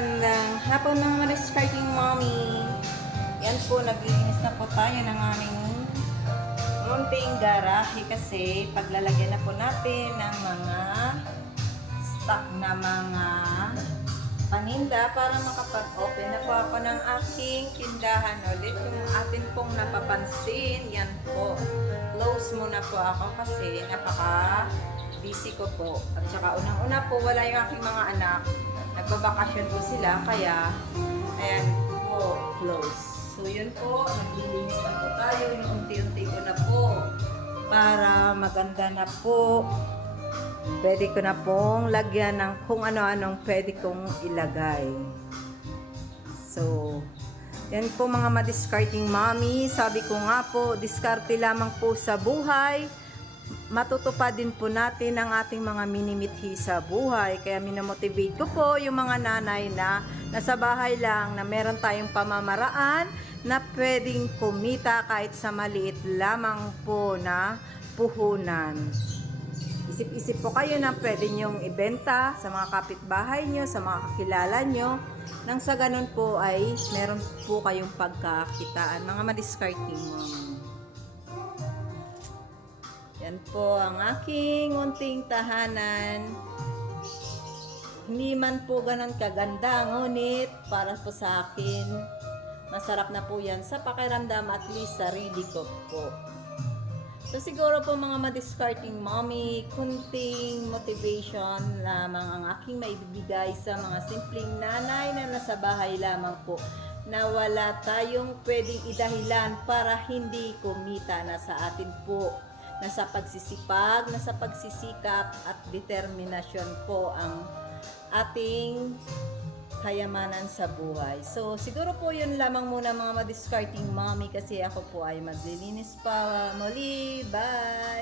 Magandang hapon mga discarding mommy. Yan po, naglilinis na po tayo ng aming munting garahe kasi paglalagyan na po natin ng mga stock na mga paninda para makapag-open na po ako ng aking tindahan ulit. Yung atin pong napapansin, yan po. Close muna po ako kasi napaka-busy ko po. At saka unang-una po, wala yung aking mga anak. Nagbabakasyon po sila, kaya ayan po, close. So yun po, naglilinis na po tayo, yung unti-unti ko na po para maganda na po. Pwede ko na pong lagyan ng kung ano-anong pwede kong ilagay. So, yan po mga madiscarding mommy. Sabi ko nga po, diskarte lamang po sa buhay. Matutupad din po natin ang ating mga minimithi sa buhay. Kaya minamotivate ko po yung mga nanay na nasa bahay lang, na meron tayong pamamaraan na pwedeng kumita kahit sa maliit lamang po na puhunan. Isip-isip po kayo na pwede nyong ibenta sa mga kapitbahay nyo, sa mga kakilala nyo. Nang sa ganun po ay meron po kayong pagkakitaan, mga madiscarding mommy. Yan po ang aking unting tahanan. Hindi man po ganun kaganda, ngunit para po sa akin, masarap na po yan sa pakiramdam, at least sarili ko po. So siguro po mga madiscarding mommy, kunting motivation lamang ang aking maibibigay sa mga simpleng nanay na nasa bahay lamang po, na wala tayong pwedeng idahilan para hindi kumita. Na sa atin po, nasa pagsisipag, nasa pagsisikap at determinasyon po ang ating kayamanan sa buhay. So, siguro po yun lamang muna mga madiscarding mommy, kasi ako po ay maglilinis pa muli. Bye!